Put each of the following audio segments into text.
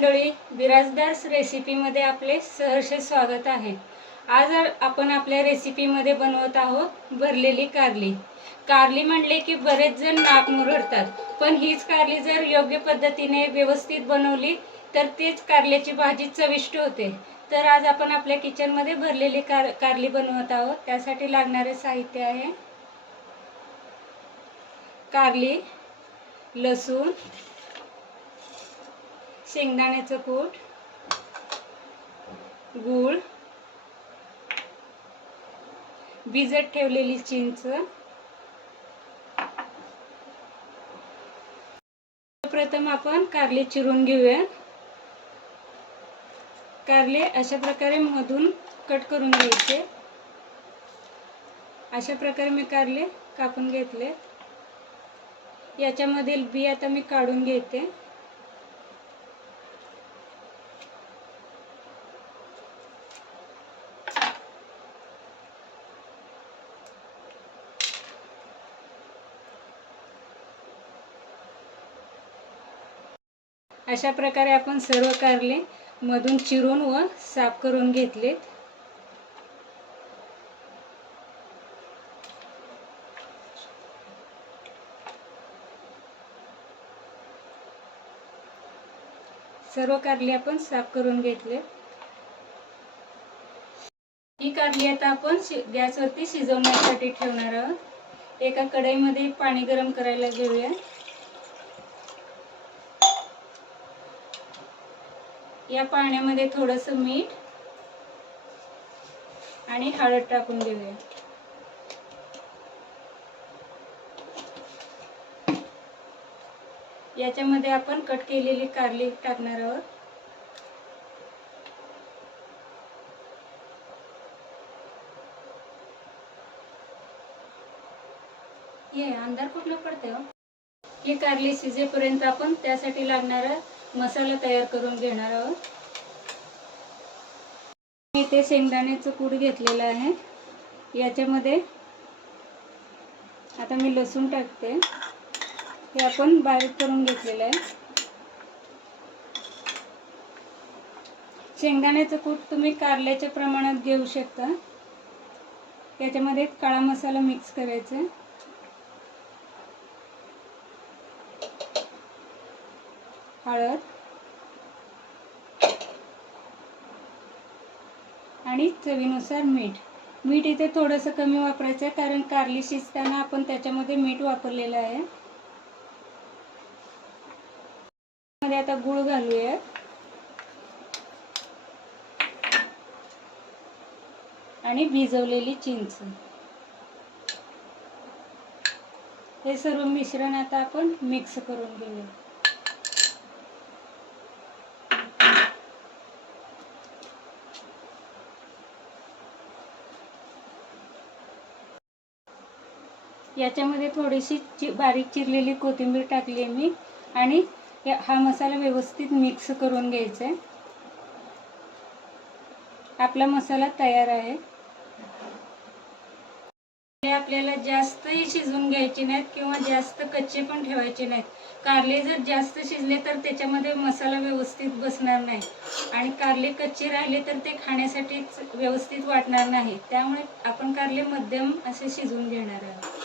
मंडळी बिराजदार रेसिपीमध्ये आपले सहर्ष स्वागत आहे. आज आपण आपल्या रेसिपीमध्ये बनवत आहोत भरलेली कारली. कारली म्हणले की बरेच जण नाक मुरडतात पण हीच कारली जर योग्य पद्धतीने व्यवस्थित बनवली तर तीच कारल्याची भाजी चविष्ट होते. तर आज आपण आपल्या किचनमध्ये भरलेली कार कारली बनवत आहोत. त्यासाठी लागणारे साहित्य आहे कारली लसूण शेंगदाण्याचं कूट गूळ भिजत ठेवलेली चिंच प्रथम आपण कारले चिरून घेऊया कारले अशा प्रकारे मधून कट करून घ्यायचे. अशा प्रकारे मी कारले कापून घेतले याच्यामधील बी आता मी काढून घेते. अशा प्रकारे आपण सर्व कारले मधून चिरून व साफ करून घेतलेत. सर्व कारली आपण साफ करून घेतले. ही कारली आता आपण गॅसवरती शिजवण्यासाठी ठेवणार आहोत. एका कढईमध्ये पाणी गरम करायला घेऊया. या पाण्यामध्ये थोडंसं मीठ आणि हळद टाकून घेऊया याच्यामध्ये आपण कट केलेली कारली टाकणार आहोत. ये अंधार कुठलं पडते हो? ही कारली शिजेपर्यंत आपण त्यासाठी लागणारा मसाला तयार करून घेणार आहोत. मी इथे शेंगदाण्याचं कूट घेतलेलं आहे. याच्यामध्ये आता मी लसूण टाकते. हे आपण बारीक करून घेतलेलं आहे. शेंगदाण्याचं कूट तुम्ही कारल्याच्या प्रमाणात घेऊ शकता. याच्यामध्ये काळा मसाला मिक्स करायचा हळद आणि चवीनुसार मीठ. मीठ इथे थोडंसं कमी वापरायचं आहे कारण कारली शिजताना आपण त्याच्यामध्ये मीठ वापरलेलं आहे. मध्ये आता गुळ घालूया आणि भिजवलेली चिंच. हे सर्व मिश्रण आता आपण मिक्स करून घेऊया याच्यामध्ये थोडीशी चि बारीक चिरलेली कोथिंबीर टाकली आहे मी आणि हा मसाला व्यवस्थित मिक्स करून घ्यायचा आहे. आपला मसाला तयार आहे. आपल्याला जास्तही शिजवून घ्यायचे नाहीत किंवा जास्त कच्चे पण ठेवायचे नाहीत. कारले जर जास्त शिजले तर त्याच्यामध्ये मसाला व्यवस्थित बसणार नाही. आणि कारले कच्चे राहिले तर ते खाण्यासाठीच व्यवस्थित वाटणार नाही. त्यामुळे आपण कारले मध्यम असे शिजवून घेणार आहोत.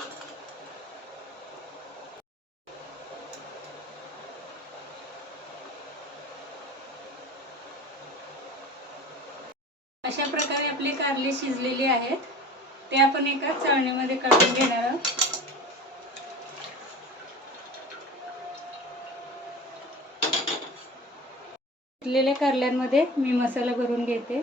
अशा प्रकारे आपले कारले शिजलेले आहेत. ते आपण एका चाळणीमध्ये काढून घेणार आहोत. शिजलेल्या कारल्यांमध्ये मी मसाला भरून घेते.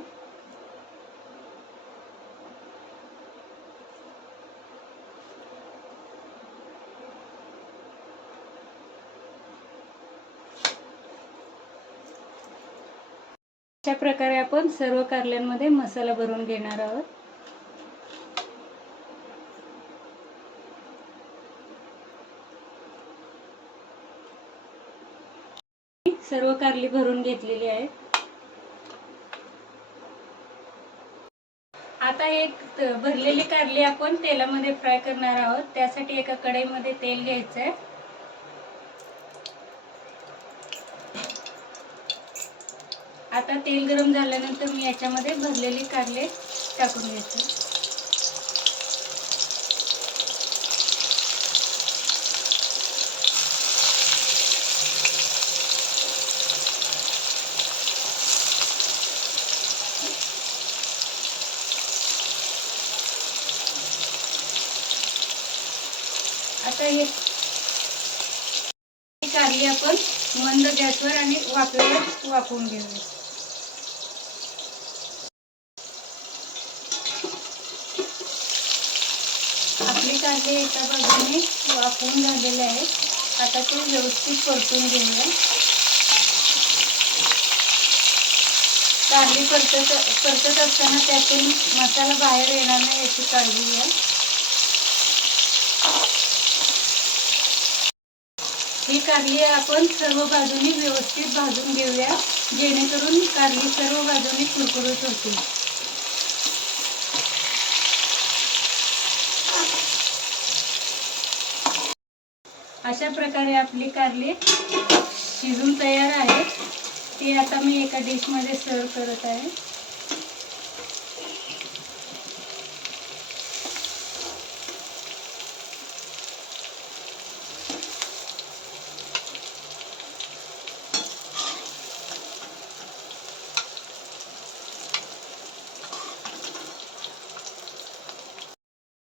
अशा प्रकारे आपण सर्व कारल्यांमध्ये मसाला भरून घेणार आहोत. सर्व कारली भरून घेतलेली आहे. आता एक भरलेली कारली आपण तेलामध्ये फ्राय करणार आहोत. त्यासाठी एका कढईमध्ये तेल घ्यायचं आहे आता तेल गरम झाल्यानंतर मी याच्यामध्ये भरलेले कारले टाकून घेते. आता हे ही कारली आपण मंद गॅसवर आणि वाफेवर वाफवून घेऊया. आपली आहे एका बाजूने वाफवून झालेले आहे. आता ते व्यवस्थित परतून घेऊया. कारली परतत परतत असताना त्यातून मसाला बाहेर येणार नाही याची काळजी घ्या. ही कारली आपण सर्व बाजूनी व्यवस्थित भाजून घेऊया. जेणेकरून कारली सर्व बाजूनी कुरकुरीत होतील. अशा प्रकारे आपली कारली शिजून तयार आहे ती आता मी एका डिशमध्ये सर्व करत आहे.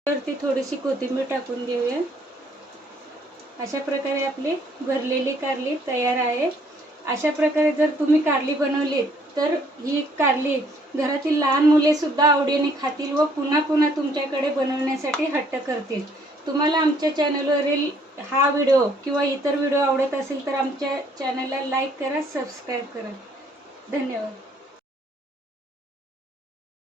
वरती थोडीशी कोथिंबीर टाकून घेऊया. अशा प्रकारे आपली भरलेली कारली तयार आहे. अशा प्रकारे जर तुम्ही कारली बनवली तर ही कारली घरातील लहान मुलेसुद्धा आवडीने खातील व पुन्हा पुन्हा तुमच्याकडे बनवण्यासाठी हट्ट करतील. तुम्हाला आमच्या चॅनलवरील हा व्हिडिओ किंवा इतर व्हिडिओ आवडत असेल तर आमच्या चॅनलला लाईक करा सबस्क्राईब करा. धन्यवाद.